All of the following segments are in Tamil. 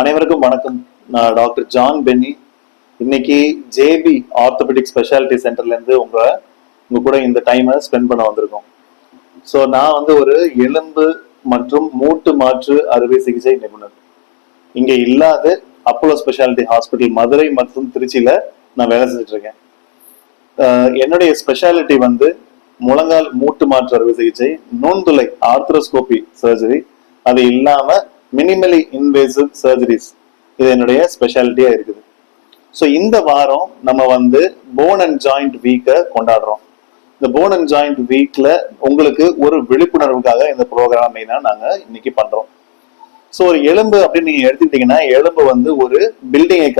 அனைவருக்கும் வணக்கம். நான் டாக்டர் ஜான் பென்னி. இன்னைக்கு ஜேபி ஆர்த்தோபெடிக் ஸ்பெஷாலிட்டி சென்டர்ல இருந்து உங்க கூட இந்த டைமை ஸ்பெண்ட் பண்ண வந்திருக்கோம். ஸோ நான் ஒரு எலும்பு மற்றும் மூட்டு மாற்று அறுவை சிகிச்சை நிபுணர். இங்க இல்லாத அப்போலோ ஸ்பெஷாலிட்டி ஹாஸ்பிட்டல் மதுரை மற்றும் திருச்சியில நான் வேலை செஞ்சுட்டு இருக்கேன். என்னுடைய ஸ்பெஷாலிட்டி முழங்கால் மூட்டு மாற்று அறுவை சிகிச்சை, நுண்துளை ஆர்த்ரோஸ்கோபி சர்ஜரி, அது இல்லாம மினிமலி இன்வேசிவ் சர்ஜரிஸ், இது என்னுடைய ஸ்பெஷாலிட்டியா இருக்குது. ஸோ இந்த வாரம் நம்ம போன் அண்ட் ஜாயிண்ட் வீக்கை கொண்டாடுறோம். இந்த போன் அண்ட் ஜாயிண்ட் வீக்ல உங்களுக்கு ஒரு விழிப்புணர்வுக்காக இந்த ப்ரோக்ராம் மெயினா நாங்க இன்னைக்கு பண்றோம். ஸோ ஒரு எலும்பு அப்படின்னு நீங்க எடுத்துக்கிட்டீங்கன்னா, எலும்பு ஒரு பில்டிங்கை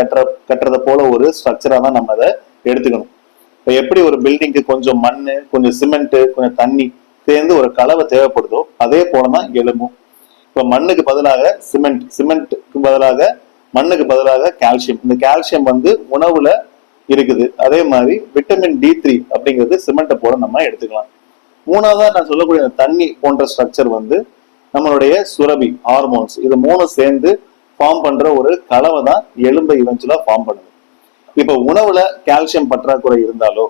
கட்டுறத போல ஒரு ஸ்ட்ரக்சரா தான் நம்ம அதை எடுத்துக்கணும். இப்போ எப்படி ஒரு பில்டிங்க்கு கொஞ்சம் மண்ணு, கொஞ்சம் சிமெண்ட், கொஞ்சம் தண்ணி சேர்ந்து ஒரு கலவை தேவைப்படுதோ, அதே போலதான் எலும்பும். இப்போ மண்ணுக்கு பதிலாக சிமெண்ட், சிமெண்ட்டுக்கு பதிலாக மண்ணுக்கு பதிலாக கால்சியம். இந்த கால்சியம் உணவுல இருக்குது. அதே மாதிரி விட்டமின் D3 அப்படிங்கிறது சிமெண்ட்டை போல நம்ம எடுத்துக்கலாம். மூணாவதா நான் சொல்லக்கூடிய தண்ணி போன்ற ஸ்ட்ரக்சர் நம்மளுடைய சுரபி ஹார்மோன்ஸ், இது மூணு சேர்ந்து ஃபார்ம் பண்ற ஒரு கலவை தான் எலும்பை இவென்ச்சுவலா ஃபார்ம் பண்ணுது. இப்ப உணவுல கால்சியம் பற்றாக்குறை இருந்தாலோ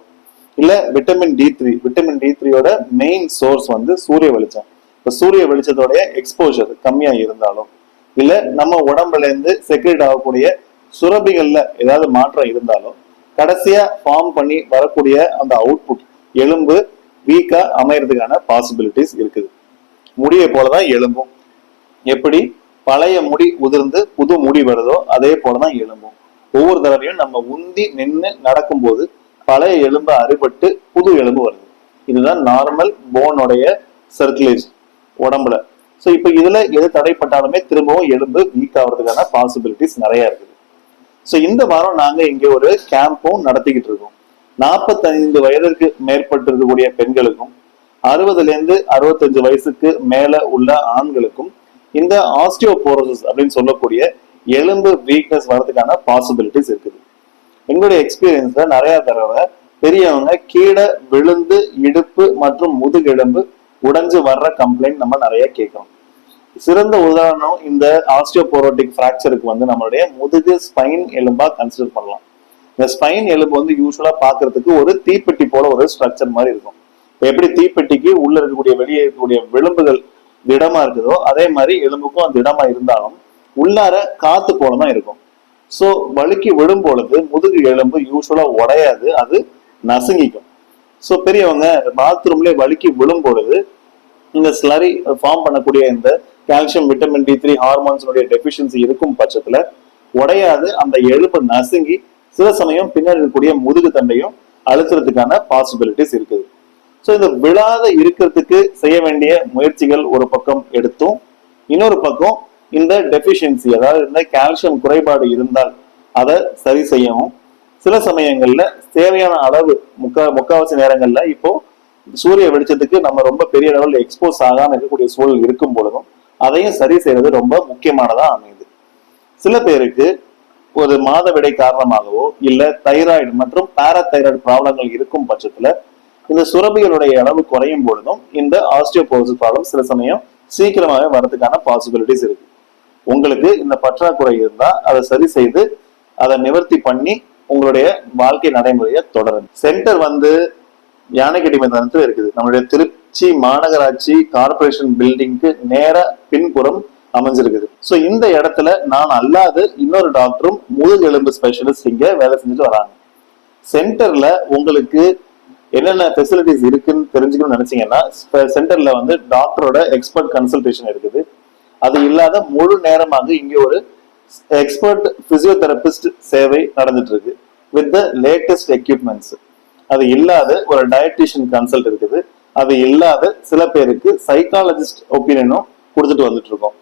இல்ல விட்டமின் D3யோட மெயின் சோர்ஸ் சூரிய வெளிச்சம். இப்ப சூரிய வெளிச்சத்தோடைய எக்ஸ்போஜர் கம்மியா இருந்தாலும், இல்ல நம்ம உடம்புல இருந்து செக்ரேட் ஆகக்கூடிய சுரபிகள்ல ஏதாவது மாற்றம் இருந்தாலும், கடைசியா ஃபார்ம் பண்ணி வரக்கூடிய அந்த அவுட்புட் எலும்பு வீக்கா அமையறதுக்கான பாசிபிலிட்டிஸ் இருக்குது. முடியை போலதான் எலும்பும். எப்படி பழைய முடி உதிர்ந்து புது முடி வருதோ, அதே போலதான் எலும்பும். ஒவ்வொரு தடவையும் நம்ம உந்தி நின்று நடக்கும் போது பழைய எலும்பு அறுபட்டு புது எலும்பு வருது. இதுதான் நார்மல் போனுடைய சர்க்குலேஷன் உடம்புல. ஸோ இப்போ இதுல எது தடைப்பட்டாலுமே திரும்பவும் எலும்பு வீக் ஆகிறதுக்கான பாசிபிலிட்டிஸ் நிறைய இருக்குது. ஸோ இந்த வாரம் நாங்க இங்க ஒரு கேம்பும் நடத்திக்கிட்டு இருக்கோம். 45 வயதிற்கு மேற்பட்டு இருக்கக்கூடிய பெண்களுக்கும் 60ல இருந்து 65 வயசுக்கு மேல உள்ள ஆண்களுக்கும் இந்த ஆஸ்டியோபோரோசிஸ் அப்படின்னு சொல்லக்கூடிய எலும்பு வீக்னஸ் வர்றதுக்கான பாசிபிலிட்டிஸ் இருக்குது. எங்களுடைய எக்ஸ்பீரியன்ஸ்ல நிறைய தடவை பெரியவங்க கீழே விழுந்து இடுப்பு மற்றும் முதுகெலும்பு உடைஞ்சு வர்ற கம்ப்ளைண்ட் நம்ம நிறைய கேட்கணும். சிறந்த உதாரணம் இந்த ஆஸ்டியோபோரோட்டிக் பிராக்சருக்கு நம்மளுடைய முதுகு ஸ்பைன் எலும்பா கன்சிடர் பண்ணலாம். இந்த ஸ்பைன் எலும்பு யூஸ்வலா பாக்குறதுக்கு ஒரு தீப்பெட்டி போல ஒரு ஸ்ட்ரக்சர் மாதிரி இருக்கும். எப்படி தீப்பெட்டிக்கு உள்ள இருக்கக்கூடிய வெளியே இருக்கக்கூடிய விளிம்புகள் திடமா இருக்குதோ, அதே மாதிரி எலும்புக்கும் அந்த திடமா இருந்தாலும் உள்ளார காத்து போலதான் இருக்கும். சோ வழுக்கி விடும் பொழுது முதுகு எலும்பு யூஸ்வலா உடையாது, அது நசுங்கிக்கும். ஸோ பெரியவங்க பாத்ரூம்ல வழுக்கி விழும் பொழுது இந்த ஸ்லரி ஃபார்ம் பண்ணக்கூடிய இந்த கால்சியம், விட்டமின் D3 ஹார்மோன்ஸுடைய டெபிஷியன்சி இருக்கும் பட்சத்துல உடையாது, அந்த எலும்பு நசுங்கி சில சமயம் பின்னாடி இருக்கக்கூடிய முதுகு தண்டையும் அழுத்துறதுக்கான பாசிபிலிட்டிஸ் இருக்குது. ஸோ இந்த விழாத இருக்கிறதுக்கு செய்ய வேண்டிய முயற்சிகள் ஒரு பக்கம் எடுத்தும், இன்னொரு பக்கம் இந்த டெபிஷியன்சி, அதாவது இந்த கால்சியம் குறைபாடு இருந்தால் அதை சரி செய்யவும், சில சமயங்கள்ல தேவையான அளவு முக்காவாசி நேரங்கள்ல இப்போ சூரிய வெளிச்சத்துக்கு நம்ம ரொம்ப பெரிய லெவல்ல எக்ஸ்போஸ் ஆகாம இருக்கக்கூடிய சூழல் இருக்கும் பொழுதும் அதையும் சரி செய்யறது ரொம்ப முக்கியமானதா அமையுது. சில பேருக்கு ஒரு மாதவிடை காரணமாகவோ இல்ல தைராய்டு மற்றும் பாராதைராய்டு ப்ராப்ளங்கள் இருக்கும் பட்சத்துல இந்த சுரபிகளுடைய அளவு குறையும் பொழுதும் இந்த ஆஸ்டியோபோரோசிஸ் ப்ராப்ளம் சில சமயம் சீக்கிரமாகவே வரதுக்கான பாசிபிலிட்டிஸ் இருக்கு. உங்களுக்கு இந்த பற்றாக்குறை இருந்தா அதை சரி செய்து அதை நிவர்த்தி பண்ணி உங்களுடைய வாழ்க்கை நடைமுறையை தொடரும். சென்டர் யானைக்கட்டி மைதானத்தில் இருக்குது. நம்மளுடைய திருச்சி மாநகராட்சி கார்பரேஷன் பில்டிங்க்கு நேர பின்புறம் அமைஞ்சிருக்குது. ஸோ இந்த இடத்துல நான் அல்லாது இன்னொரு டாக்டரும் முதுகெலும்பு ஸ்பெஷலிஸ்ட் இங்க வேலை செஞ்சுட்டு வராங்க. சென்டர்ல உங்களுக்கு என்னென்ன ஃபெசிலிட்டிஸ் இருக்குன்னு தெரிஞ்சுக்கணும்னு நினைச்சீங்கன்னா, சென்டர்ல டாக்டரோட எக்ஸ்பர்ட் கன்சல்டேஷன் இருக்குது. அது இல்லாத முழு நேரமாக இங்க ஒரு எக்ஸ்பர்ட் பிசியோதெரபிஸ்ட் சேவை நடந்துட்டு இருக்கு வித் த லேட்டஸ்ட் எக்யூப்மெண்ட்ஸ். அது இல்லாத ஒரு டயட்டிஷியன் கன்சல்ட் இருக்குது. அது இல்லாத சில பேருக்கு சைக்காலஜிஸ்ட் ஒப்பீனியனும் கொடுத்துட்டு வந்துட்டு இருக்கோம்.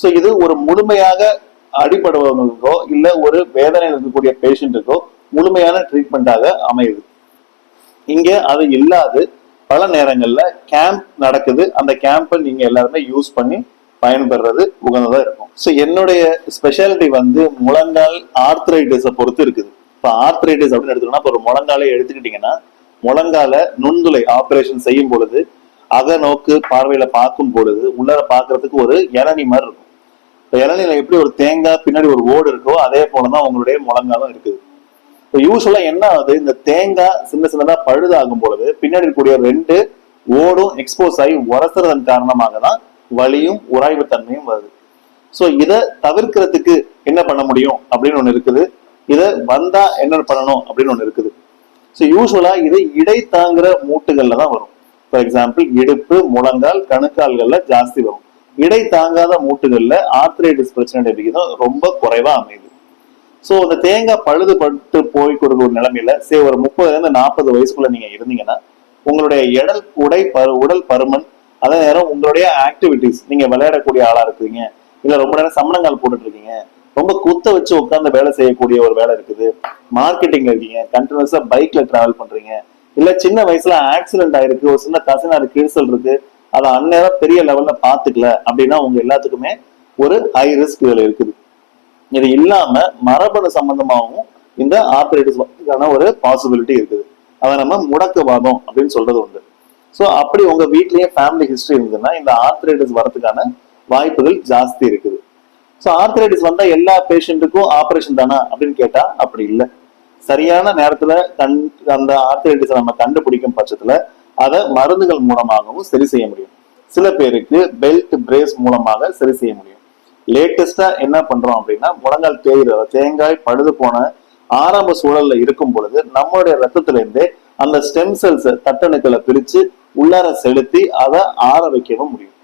ஸோ இது ஒரு முழுமையாக அடிபடுபவங்களுக்கோ இல்ல ஒரு வேதனையில் இருக்கக்கூடிய பேஷண்ட்டுக்கோ முழுமையான ட்ரீட்மெண்டாக அமையுது. இங்க அது இல்லாது பல நேரங்கள்ல கேம்ப் நடக்குது. அந்த கேம்பை நீங்க எல்லாருமே யூஸ் பண்ணி பயன்பெறது உகந்ததா இருக்கும். ஸோ என்னுடைய ஸ்பெஷாலிட்டி முழங்கால் ஆர்த்ரைட்டிஸை பொறுத்து இருக்குது. இப்போ ஆர்த்ரைட்டிஸ் அப்படின்னு எடுத்துக்கோன்னா, இப்போ ஒரு முழங்காலை எடுத்துக்கிட்டீங்கன்னா, முழங்கால நுண்துளை ஆபரேஷன் செய்யும் பொழுது அக நோக்கு பார்வையில பார்க்கும் பொழுது உள்ளார பார்க்கறதுக்கு ஒரு இளநி மாதிரி இருக்கும். இப்போ இளநீல எப்படி ஒரு தேங்காய் பின்னாடி ஒரு ஓடு இருக்கோ அதே போலதான் உங்களுடைய முழங்காலும் இருக்குது. இப்போ யூஸ்வலா என்ன ஆகுது, இந்த தேங்காய் சின்ன சின்னதா பழுதாகும் பொழுது பின்னாடி இருக்கக்கூடிய 2 ஓடும் எக்ஸ்போஸ் ஆகி உரசுறதன் காரணமாக தான் வலியும் உராய்வு தன்மையும் வருது. ஸோ இதை தவிர்க்கிறதுக்கு என்ன பண்ண முடியும் அப்படின்னு ஒண்ணு இருக்குது. இதை வந்தா என்ன பண்ணணும் அப்படின்னு ஒண்ணு இருக்குது. ஸோ யூஸ்வலா இது இடை தாங்குற மூட்டுகள்ல தான் வரும். ஃபார் எக்ஸாம்பிள் இடுப்பு, முழங்கால், கணுக்கால்கள்ல ஜாஸ்தி வரும். இடை தாங்காத மூட்டுகள்ல ஆர்த்ரைட்டிஸ் பிரச்சனை விகிதம் ரொம்ப குறைவா அமையுது. ஸோ அந்த தேங்காய் பழுதுபட்டு போய் கொடுக்குற ஒரு நிலைமையில ஒரு 30-40 வயசுக்குள்ள நீங்க இருந்தீங்கன்னா உங்களுடைய உடல் பருமன், அதே நேரம் உங்களுடைய ஆக்டிவிட்டிஸ், நீங்க விளையாடக்கூடிய ஆளா இருக்கீங்க, இல்ல ரொம்ப நேரம் சமணங்கால் போட்டுட்டு இருக்கீங்க, ரொம்ப குத்த வச்சு உட்கார்ந்து வேலை செய்யக்கூடிய ஒரு வேலை இருக்குது, மார்க்கெட்டிங்ல இருக்கீங்க, கண்டினியூஸா பைக்ல டிராவல் பண்றீங்க, இல்ல சின்ன வயசுல ஆக்சிடென்ட் ஆயிருக்கு, ஒரு சின்ன தசைநாறு கிழிசல் இருக்கு, அதை அந்நேரம் பெரிய லெவல்ல பாத்துக்கல அப்படின்னா உங்க எல்லாத்துக்குமே ஒரு ஹை ரிஸ்க் இதுல இருக்குது. இது இல்லாம மரபணு சம்பந்தமாகவும் இந்த ஆர்த்ரைட்டிஸ் ஒரு பாசிபிலிட்டி இருக்குது. அதை நம்ம முடக்குவாதம் அப்படின்னு சொல்றது உண்டு. ஸோ அப்படி உங்க வீட்லயே ஃபேமிலி ஹிஸ்டரி இருந்ததுன்னா இந்த ஆர்த்ரைட்டிஸ் வரதுக்கான வாய்ப்புகள் ஜாஸ்தி இருக்குது. ஸோ ஆர்த்ரைட்டிஸ் வந்தா எல்லா பேஷண்ட்டுக்கும் ஆப்ரேஷன் தானா அப்படின்னு கேட்டா அப்படி இல்லை. சரியான நேரத்துல அந்த ஆர்த்ரைட்டிஸை நம்ம கண்டுபிடிக்கும் பட்சத்துல அதை மருந்துகள் மூலமாகவும் சரி செய்ய முடியும். சில பேருக்கு பெல்ட் பிரேஸ் மூலமாக சரி செய்ய முடியும். லேட்டஸ்டா என்ன பண்றோம் அப்படின்னா முழங்கால் தேங்காய் பழுது போன ஆரம்ப சூழல்ல இருக்கும் பொழுது நம்மளுடைய ரத்தத்துல இருந்தே அந்த ஸ்டெம் செல்ஸ் தட்டணுக்களை பிரிச்சு உள்ளார செலுத்தி அதை ஆற வைக்கவும் முடியும்.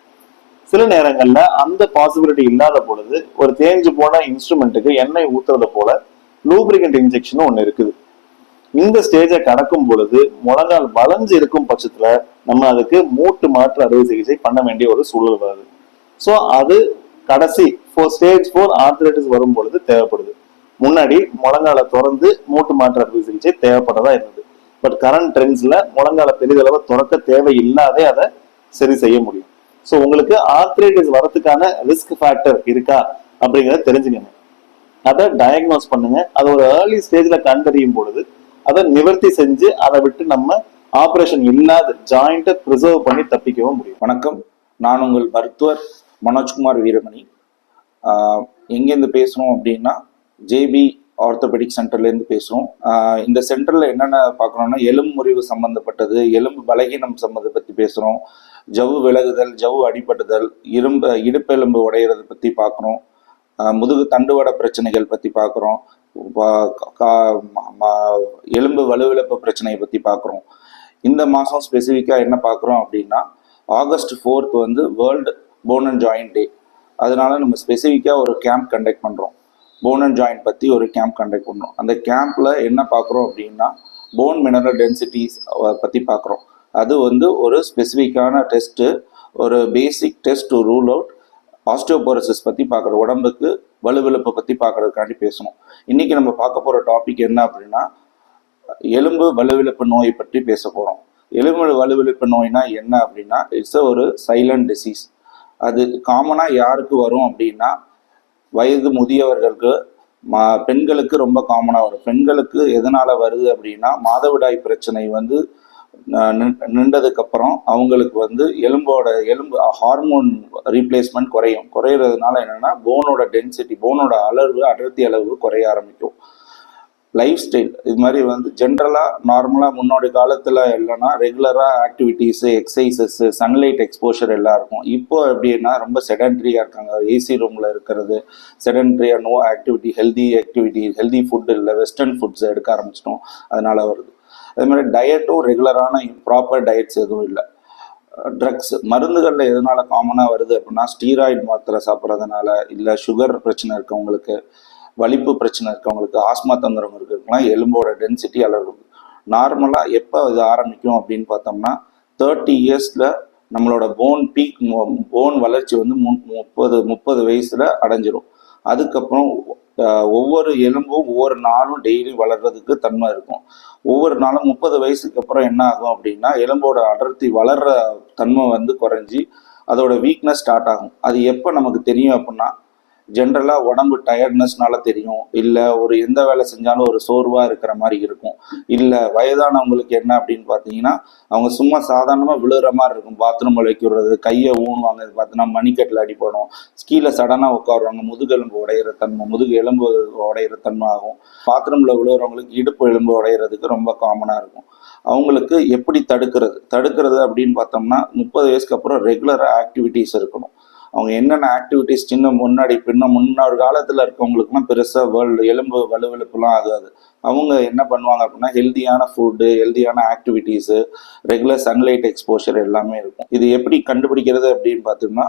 சில நேரங்கள்ல அந்த பாசிபிலிட்டி இல்லாத பொழுது ஒரு தேஞ்சு போன இன்ஸ்ட்ருமெண்ட்டுக்கு எண்ணெய் ஊத்துறத போல லூப்ரிகன்ட் இன்ஜெக்ஷனும் ஒண்ணு இருக்குது. இந்த ஸ்டேஜை கடக்கும் பொழுது முழங்கால் வளைஞ்சு இருக்கும் பட்சத்துல நம்ம அதுக்கு மூட்டு மாற்று அறுவை சிகிச்சை பண்ண வேண்டிய ஒரு சூழல் வருது. ஸோ அது கடைசி ஸ்டேஜ் 4 ஆர்த்ரைட்டிஸ் வரும் பொழுது தேவைப்படுது. முன்னாடி முழங்கால திறந்து மூட்டு மாற்று அறுவை சிகிச்சை தேவைப்பட்டதா இருந்தது. பட் கரண்ட் ட்ரெண்ட்ஸ்ல முழங்கால பெரிதளவு திறக்க தேவையில்லாதே அதை சரி செய்ய முடியும். ஸோ உங்களுக்கு ஆர்த்ரைட்டிஸ் வரதுக்கான ரிஸ்க் ஃபேக்டர் இருக்கா அப்படிங்கிறத தெரிஞ்சுக்கங்க. அதை டயக்னோஸ் பண்ணுங்க. அதை ஒரு ஏர்லி ஸ்டேஜ்ல கண்டறியும் பொழுது அதை நிவர்த்தி செஞ்சு அதை விட்டு நம்ம ஆபரேஷன் இல்லாத ஜாயிண்ட்டை ப்ரிசர்வ் பண்ணி தப்பிக்கவும் முடியும். வணக்கம், நான் உங்கள் மருத்துவர் மனோஜ்குமார் வீரமணி. எங்கேருந்து பேசுகிறோம் அப்படின்னா ஜேபி ஆர்த்தோபெடிக் சென்டர்லேருந்து பேசுகிறோம். இந்த சென்டரில் என்னென்ன பார்க்குறோம்னா எலும்பு முறிவு சம்மந்தப்பட்டது, எலும்பு பலகீனம் சம்மந்த பற்றி பேசுகிறோம், ஜவ்வு விலகுதல், ஜவ்வு அடிபடுதல், இடுப்பெலும்பு உடையிறதை பற்றி பார்க்குறோம், முதுகு தண்டுவட பிரச்சனைகள் பற்றி பார்க்குறோம், எலும்பு வலுவிழப்பு பிரச்சனையை பற்றி பார்க்குறோம். இந்த மாதம் ஸ்பெசிஃபிக்காக என்ன பார்க்குறோம் அப்படின்னா August 4th வந்து வேர்ல்டு போன் அண்ட் ஜாயிண்ட் டே. அதனால நம்ம ஸ்பெசிஃபிக்காக ஒரு கேம்ப் கண்டக்ட் பண்ணுறோம். போன் அண்ட் ஜாயிண்ட் பற்றி ஒரு கேம்ப் கண்டக்ட் பண்ணுறோம். அந்த கேம்பில் என்ன பார்க்குறோம் அப்படின்னா போன் மினரல் டென்சிட்டிஸ் பற்றி பார்க்குறோம். அது வந்து ஒரு ஸ்பெசிஃபிக்கான டெஸ்ட்டு, ஒரு பேசிக் test to rule out osteoporosis பற்றி பார்க்குறோம். உடம்புக்கு வலுவிழப்பை பற்றி பார்க்குறதுக்காண்டி பேசணும். இன்றைக்கி நம்ம பார்க்க போகிற டாபிக் என்ன அப்படின்னா எலும்பு வலுவிழப்பு நோயை பற்றி பேச போகிறோம். எலும்பு வலுவிழப்பு நோய்னா என்ன அப்படின்னா இட்ஸ் ஒரு சைலண்ட் டிசீஸ். அது காமனாக யாருக்கு வரும் அப்படின்னா வயது முதியவர்களுக்கு, பெண்களுக்கு ரொம்ப காமனாக வரும். பெண்களுக்கு எதனால் வருது அப்படின்னா மாதவிடாய் பிரச்சனை வந்து நின்றதுக்கப்புறம் அவங்களுக்கு வந்து எலும்பு ஹார்மோன் ரீப்ளேஸ்மெண்ட் குறையிறதுனால என்னென்னா போனோட டென்சிட்டி, போனோட அடர்த்தி அளவு குறைய ஆரம்பிக்கும். லைஃப் ஸ்டைல் இது மாதிரி வந்து ஜென்ரலாக நார்மலாக முன்னோடி காலத்தில் இல்லைன்னா ரெகுலராக ஆக்டிவிட்டீஸு, எக்ஸசைசஸ்ஸு, சன்லைட் எக்ஸ்போஷர் எல்லாம் இருக்கும். இப்போ எப்படின்னா ரொம்ப செடன்ட்ரியாக இருக்காங்க, ஏசி ரூமில் இருக்கிறது, செடன்ட்ரியாக, நோ ஆக்டிவிட்டி, ஹெல்தி ஃபுட் இல்லை, வெஸ்டர்ன் ஃபுட்ஸ் எடுக்க ஆரம்பிச்சிட்டோம், அதனால வருது. அதே மாதிரி டயட்டும் ரெகுலரான ப்ராப்பர் டயட்ஸ் எதுவும் இல்லை. ட்ரக்ஸ், மருந்துகளில் எதனால காமனாக வருது அப்படின்னா ஸ்டீராய்டு மாத்திரை சாப்பிட்றதுனால, இல்லை சுகர் பிரச்சனை இருக்கவங்களுக்கு, வலிப்பு பிரச்சனை இருக்கவங்களுக்கு, ஆஸ்மா தொந்தரவு இருக்கிறதுக்குலாம் எலும்போட டென்சிட்டி அளவு நார்மலாக எப்போ இது ஆரம்பிக்கும் அப்படின்னு பார்த்தோம்னா 30 இயர்ஸில் நம்மளோட போன் வளர்ச்சி வந்து 30 வயசில் அடைஞ்சிரும். அதுக்கப்புறம் ஒவ்வொரு எலும்பும் ஒவ்வொரு நாளும் டெய்லி வளர்றதுக்கு தன்மை இருக்கும். ஒவ்வொரு நாளும் 30 வயசுக்கு அப்புறம் என்ன ஆகும் அப்படின்னா எலும்போட அடர்த்தி வளர்ற தன்மை வந்து குறைஞ்சி அதோட வீக்னஸ் ஸ்டார்ட் ஆகும். அது எப்போ நமக்கு தெரியும் அப்படின்னா ஜென்ரலாக உடம்பு டயர்ட்னஸ்னால தெரியும், இல்லை ஒரு எந்த வேலை செஞ்சாலும் ஒரு சோர்வாக இருக்கிற மாதிரி இருக்கும். இல்லை வயதானவங்களுக்கு என்ன அப்படின்னு பார்த்தீங்கன்னா, அவங்க சும்மா சாதாரணமாக விழுகிற மாதிரி இருக்கும். பாத்ரூம் விளைக்கிறது, கையை ஊணுவாங்க, இது பார்த்தீங்கன்னா மணிக்கட்டில் அடிப்படும், கீழே சடனாக உட்காருவாங்க, முதுகெலும்பு உடையிற தன்மை, முதுகு எலும்பு உடையிற தன்மை ஆகும். பாத்ரூமில் விழுகிறவங்களுக்கு இடுப்பு எலும்பு உடையிறதுக்கு ரொம்ப காமனாக இருக்கும். அவங்களுக்கு எப்படி தடுக்கிறது அப்படின்னு பார்த்தோம்னா, 30 வயசுக்கு அப்புறம் ரெகுலராக ஆக்டிவிட்டீஸ் இருக்கணும். அவங்க என்னென்ன ஆக்டிவிட்டிஸ் முன்னொரு காலத்தில் இருக்கவங்களுக்குலாம் பெருசாக எலும்பு வலுவெலுப்புலாம் ஆகாது. அவங்க என்ன பண்ணுவாங்க அப்படின்னா, ஹெல்தியான ஃபுட்டு, ஹெல்தியான ஆக்டிவிட்டீஸு, ரெகுலர் சன்லைட் எக்ஸ்போஷர் எல்லாமே இருக்கும். இது எப்படி கண்டுபிடிக்கிறது அப்படின்னு பார்த்தோம்னா,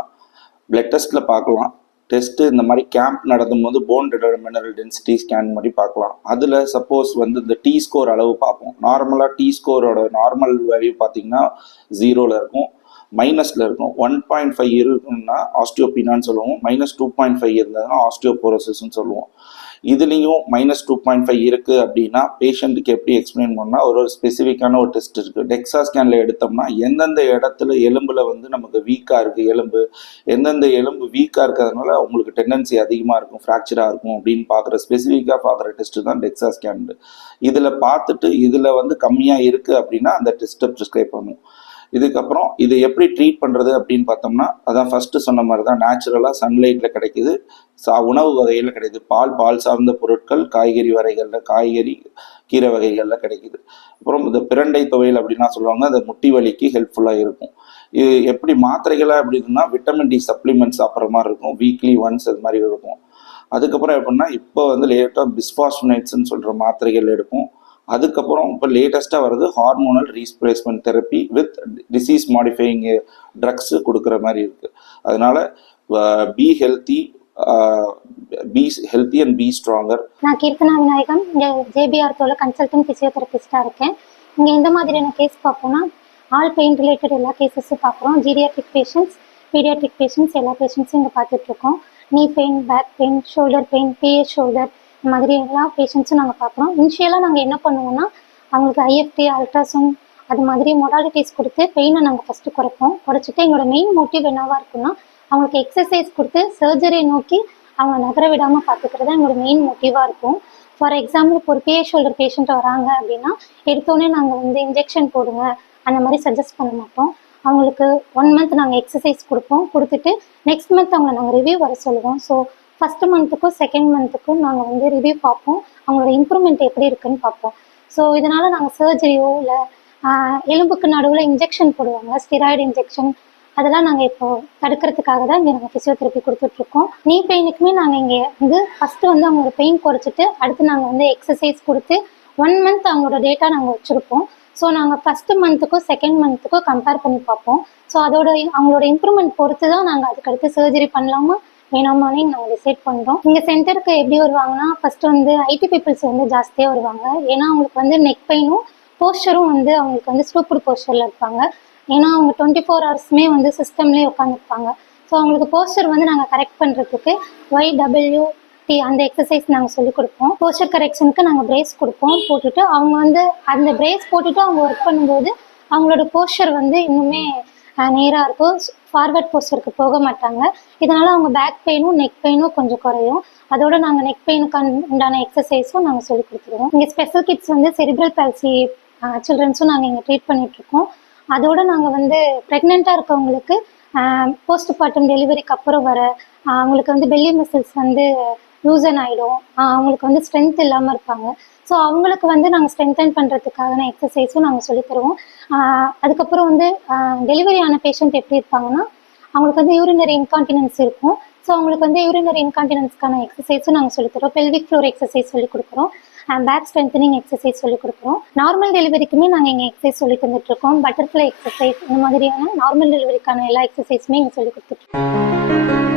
பிளட் டெஸ்ட்டில் பார்க்கலாம். டெஸ்ட்டு இந்த மாதிரி கேம்ப் நடத்தும் போது போன் மினரல் டென்சிட்டி ஸ்கேன் மாதிரி பார்க்கலாம். அதில் சப்போஸ் வந்து இந்த டி ஸ்கோர் அளவு பார்ப்போம். நார்மலாக டி ஸ்கோரோட நார்மல் வேல்யூ பார்த்தீங்கன்னா 0ல் இருக்கும், மைனஸில் இருக்கும். 1.5 இருக்குன்னா ஆஸ்டியோபீனான்னு சொல்லுவோம், -2.5 இருந்ததுன்னா ஆஸ்டியோபோரோசிஸ்ன்னு சொல்லுவோம். இதுலேயும் -2.5 இருக்குது அப்படின்னா பேஷண்ட்டுக்கு எப்படி எக்ஸ்பிளைன் பண்ணால் ஒரு ஸ்பெசிஃபிக்கான ஒரு டெஸ்ட் இருக்குது. டெக்ஸா ஸ்கேனில் எடுத்தோம்னா எந்தெந்த இடத்துல எலும்பில் வந்து நமக்கு வீக்காக இருக்குது எலும்பு, எந்தெந்த எலும்பு வீக்காக இருக்கிறதுனால உங்களுக்கு டெண்டன்சி அதிகமாக இருக்கும், ஃப்ராக்சராக இருக்கும் அப்படின்னு ஸ்பெசிஃபிக்காக பார்க்குற டெஸ்ட்டு தான் டெக்ஸா ஸ்கேன். இதில் பார்த்துட்டு இதில் வந்து கம்மியாக இருக்குது அப்படின்னா அந்த டெஸ்ட்டை ப்ரிஸ்கிரைப் பண்ணுவோம். இதுக்கப்புறம் இதை எப்படி ட்ரீட் பண்ணுறது அப்படின்னு பார்த்தோம்னா, அதான் ஃபஸ்ட்டு சொன்ன மாதிரி தான், நேச்சுரலாக சன்லைட்டில் கிடைக்குது, உணவு வகையில் கிடைக்குது, பால் சார்ந்த பொருட்கள், காய்கறி கீரை வகைகளில் கிடைக்குது. அப்புறம் இந்த பிரண்டை துவையல் அப்படின்னா சொல்லுவாங்க, அந்த முட்டி வலிக்கு ஹெல்ப்ஃபுல்லாக இருக்கும். இது எப்படி மாத்திரைகளாக அப்படின்னா விட்டமின் டி சப்ளிமெண்ட்ஸ் சாப்பிட்ற மாதிரி இருக்கும், வீக்லி ஒன்ஸ் அது மாதிரி இருக்கும். அதுக்கப்புறம் எப்படின்னா இப்போ வந்து லேட்டாக பிஸ்பாஸ்ஃபோனேட்ஸ்ன்னு சொல்கிற மாத்திரைகள் எடுப்போம். அதுக்கப்புறம் இப்போ லேட்டஸ்ட்டாக வருது hormonal replacement therapy with disease modifying drugs கொடுக்குற மாதிரி இருக்குது. அதனால் be healthy and be stronger. நான் கீர்த்தனா விநாயகம், இங்கே ஜேபிஆர்த்தோட கன்சல்டன்ட் ஃபிசியோதெரபிஸ்டாக இருக்கேன். இங்கே எந்த மாதிரியான கேஸ் பார்ப்போம்னா, ஆல் பெயின் ரிலேட்டட் எல்லா கேசஸும் பார்க்குறோம். ஜீரியாட்ரிக் பேஷண்ட்ஸ், பீடியாட்ரிக் பேஷண்ட்ஸ் எல்லா பேஷண்ட்ஸும் இங்கே பார்த்துட்ருக்கோம். Knee pain, back pain, shoulder pain, PS shoulder, இந்த மாதிரி எல்லா பேஷண்ட்ஸும் நாங்கள் பார்க்குறோம். இனிஷியலாக நாங்கள் என்ன பண்ணுவோம்னா, அவங்களுக்கு ஐஎஃப்டி, அல்ட்ராசவுண்ட் அது மாதிரி மொடாலிட்டிஸ் கொடுத்து பெயினை நாங்கள் ஃபஸ்ட்டு குறைச்சிட்டு எங்களோட மெயின் மோட்டிவ் என்னவாக இருக்குன்னா, அவங்களுக்கு எக்ஸசைஸ் கொடுத்து சர்ஜரியை நோக்கி அவங்க நகர விடாமல் பார்த்துக்கிறது எங்களோட மெயின் மோட்டிவாக இருக்கும். ஃபார் எக்ஸாம்பிள், இப்போ ஒரு பிஎஸ் ஷோல்டர் பேஷண்ட் வராங்க அப்படின்னா, எடுத்தோடனே நாங்கள் வந்து இன்ஜெக்ஷன் போடுங்க அந்த மாதிரி சஜஸ்ட் பண்ண மாட்டோம். அவங்களுக்கு 1 மந்த் நாங்கள் எக்ஸசைஸ் கொடுத்துட்டு நெக்ஸ்ட் மந்த் அவங்கள நாங்கள் ரிவ்யூ வர சொல்லுவோம். ஸோ ஃபஸ்ட்டு மந்த்துக்கும் செகண்ட் மந்த்துக்கும் நாங்கள் வந்து ரிவ்யூ பார்ப்போம், அவங்களோட இம்ப்ரூவ்மெண்ட் எப்படி இருக்குன்னு பார்ப்போம். ஸோ இதனால் நாங்கள் சர்ஜரியோ இல்லை எலும்புக்கு நடுவில் இன்ஜெக்ஷன் போடுவாங்க, ஸ்டிராய்டு இன்ஜெக்ஷன், அதெல்லாம் நாங்கள் இப்போ தடுக்கிறதுக்காக தான் இங்கே நாங்கள் ஃபிசியோதெரப்பி கொடுத்துட்ருக்கோம். நீ பெயினுக்குமே நாங்கள் இங்கே வந்து ஃபஸ்ட்டு வந்து அவங்களோட பெயின் குறைச்சிட்டு அடுத்து நாங்கள் வந்து எக்ஸசைஸ் கொடுத்து 1 மந்த் அவங்களோட டேட்டா நாங்கள் வச்சுருப்போம். ஸோ நாங்கள் ஃபஸ்ட்டு மந்த்துக்கும் செகண்ட் மந்த்துக்கும் கம்பேர் பண்ணி பார்ப்போம். ஸோ அவங்களோட இம்ப்ரூவ்மெண்ட் பொறுத்து தான் நாங்கள் அதுக்கடுத்து சர்ஜரி பண்ணலாமா வேணாமானே நாங்கள் டிசைட் பண்ணுறோம். இங்கே சென்டருக்கு எப்படி வருவாங்கன்னா, ஃபஸ்ட்டு வந்து ஐடி பீப்புள்ஸ் வந்து ஜாஸ்தியாக வருவாங்க. ஏன்னா அவங்களுக்கு வந்து நெக் பெயினும் போஸ்டரும் வந்து அவங்களுக்கு வந்து ஸ்டூப்புடு போஸ்டரில் இருப்பாங்க. ஏன்னா அவங்க 24 ஹவர்ஸுமே வந்து சிஸ்டம்லேயே உட்காந்துருப்பாங்க. ஸோ அவங்களுக்கு போஸ்டர் வந்து நாங்கள் கரெக்ட் பண்ணுறதுக்கு YWT அந்த எக்ஸசைஸ் நாங்கள் சொல்லிக் கொடுப்போம். போஸ்டர் கரெக்ஷனுக்கு நாங்கள் பிரேஸ் கொடுப்போம். போட்டுட்டு அவங்க வந்து அந்த பிரேஸ் போட்டுட்டு அவங்க ஒர்க் பண்ணும்போது அவங்களோட போஸ்டர் வந்து இன்னுமே நேராக இருக்கும், ஃபார்வர்ட் போஸ்டருக்கு போக மாட்டாங்க. இதனால் அவங்க பேக் பெயினும் நெக் பெயினும் கொஞ்சம் குறையும். அதோட நாங்கள் நெக் பெயினுக்கு உண்டான எக்ஸசைஸும் நாங்கள் சொல்லி கொடுத்துருவோம். இங்கே ஸ்பெஷல் கிட்ஸ் வந்து செரிப்ரல் பால்சி சில்ட்ரன்ஸும் நாங்கள் இங்கே ட்ரீட் பண்ணிகிட்ருக்கோம். அதோடு நாங்கள் வந்து ப்ரெக்னெண்ட்டாக இருக்கவங்களுக்கு போஸ்ட் பார்ட்டம் டெலிவரிக்கு அப்புறம் அவங்களுக்கு வந்து பெல்லி மசில்ஸ் வந்து லூசன் ஆகிடும், அவங்களுக்கு வந்து ஸ்ட்ரென்த் இல்லாமல் இருப்பாங்க. ஸோ அவங்களுக்கு வந்து நாங்கள் ஸ்ட்ரென்தன் பண்ணுறதுக்கான எக்ஸசைஸும் நாங்கள் சொல்லித்தருவோம். அதுக்கப்புறம் வந்து டெலிவரி ஆன பேஷண்ட் எப்படி இருப்பாங்கன்னா, அவங்களுக்கு வந்து யூரினரி இன்கான்டினன்ஸ் இருக்கும். ஸோ அவங்களுக்கு வந்து யூரினரி இன்கான்டினன்ஸ்க்கான எக்ஸசைஸும் நாங்கள் சொல்லித்தரோம். பெல்விக் ஃப்ளோர் எக்ஸசைஸ் சொல்லிக் கொடுக்குறோம், பேக் ஸ்ட்ரென்தனிங் எக்ஸசைஸ் சொல்லிக் கொடுக்குறோம். நார்மல் டெலிவரிக்குமே நாங்கள் இங்கே எக்ஸசைஸ் சொல்லி தந்துட்டுருக்கோம். பட்டர்ஃப்ளை எக்ஸசைஸ், இந்த மாதிரியான நார்மல் டெலிவரிக்கான எல்லா எக்ஸசைஸுமே இங்கே சொல்லி கொடுத்துட்ருக்கோம்.